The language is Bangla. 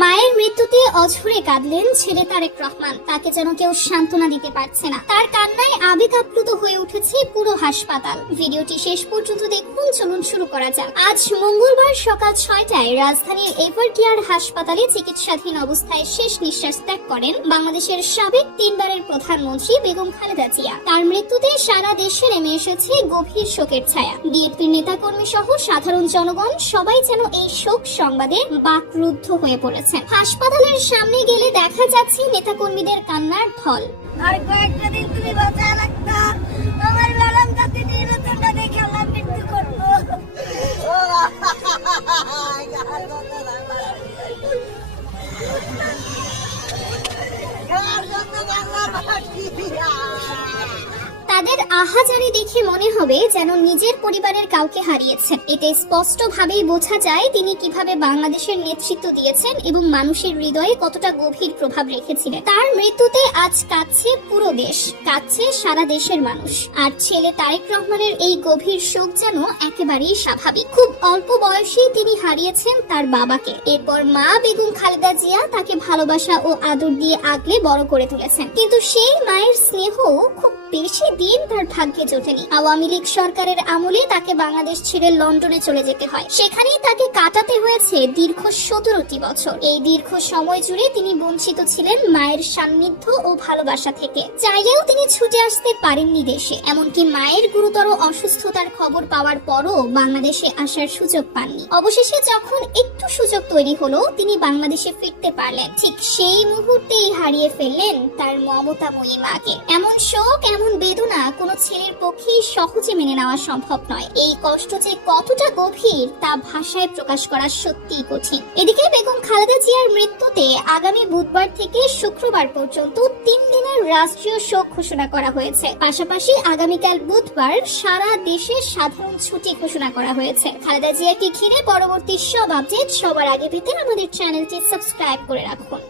মায়ের মৃত্যুতে অঝরে কাঁদলেন ছেলে তারেক রহমান। তাকে যেন কেউ সান্ত্বনা দিতে পারছে না। তার কান্নায় আবেগ আপ্লুত হয়ে উঠেছে পুরো হাসপাতাল। ভিডিওটি শেষ পর্যন্ত দেখুন। চলুন শুরু করা যাক। আজ মঙ্গলবার সকাল 6টায় রাজধানীর এভারকেয়ার হাসপাতালে চিকিৎসাধীন অবস্থায় শেষ নিঃশ্বাস ত্যাগ করেন বাংলাদেশের সাবেক 3বারের প্রধানমন্ত্রী বেগম খালেদা জিয়া। তার মৃত্যুতে সারা দেশে নেমে এসেছে গভীর শোকের ছায়া। বিএনপির নেতাকর্মী সহ সাধারণ জনগণ সবাই যেন এই শোক সংবাদে বাকরুদ্ধ হয়ে পড়েছে। হাসপাতালের সামনে গেলে দেখা যাচ্ছে নেতাকর্মীদের কান্নার ঢল। আর কয়েকটা দিন তুমি বাঁচায় রাখতা, আমার ম্যাডাম যাতে নির্বাচনটা দেখে আমরা মৃত্যু করবো। তাদের আহাজারি দেখে মনে হবে যেন নিজের পরিবারের কাউকে হারিয়েছেন। এতে স্পষ্টভাবেই বোঝা যায় তিনি কিভাবে বাংলাদেশের নেতৃত্ব দিয়েছেন এবং মানুষের হৃদয়ে কতটা গভীর প্রভাব রেখেছিলেন। তার মৃত্যুতে আজ কাঁদছে পুরো দেশ, কাঁদছে সারা দেশের মানুষ। আর ছেলে তারেক রহমানের এই গভীর শোক যেন একেবারেই স্বাভাবিক। খুব অল্প বয়সেই তিনি হারিয়েছেন তার বাবাকে। এরপর মা বেগম খালেদা জিয়া তাকে ভালোবাসা ও আদর দিয়ে আগলে বড় করে তুলেছেন। কিন্তু সেই মায়ের স্নেহ খুব বেশি দিন তার ভাগ্যে জোটেনি। আওয়ামী লীগ সরকারের আমলে তাকে বাংলাদেশ ছেড়ে লন্ডনে চলে যেতে হয়। সেখানেই তাকে কাটাতে হয়েছে দীর্ঘ 17টি বছর। এই দীর্ঘ সময় জুড়ে তিনি বঞ্চিত ছিলেন মায়ের সান্নিধ্য ও ভালোবাসা থেকে। চাইলেও তিনি ছুটে আসতে পারেননি দেশে। এমনকি মায়ের গুরুতর অসুস্থতার খবর পাওয়ার পরও বাংলাদেশে আসার সুযোগ পাননি। অবশেষে যখন একটু সুযোগ তৈরি হলো, তিনি বাংলাদেশে ফিরতে পারলেন। ঠিক সেই মুহূর্তেই হারিয়ে ফেললেন তার মমতাময়ী মাকে। এমন শোক, এমন বেদনা কোনো ছেলের পক্ষেই সহজে মেনে নেওয়া সম্ভব নয়। এই কষ্ট যে কতটা গভীর তা ভাষায় প্রকাশ করা সত্যিই কঠিন। এদিকে বেগম খালেদা জিয়ার মৃত্যুতে আগামী বুধবার থেকে শুক্রবার পর্যন্ত 3 দিনের রাষ্ট্রীয় শোক ঘোষণা করা হয়েছে। পাশাপাশি আগামীকাল বুধবার সারা দেশে সাধারণ ছুটি ঘোষণা করা হয়েছে। খালেদা জিয়াকে ঘিরে পরবর্তী সব আপডেট সবার আগে পেতে আমাদের চ্যানেলটি সাবস্ক্রাইব করে রাখুন।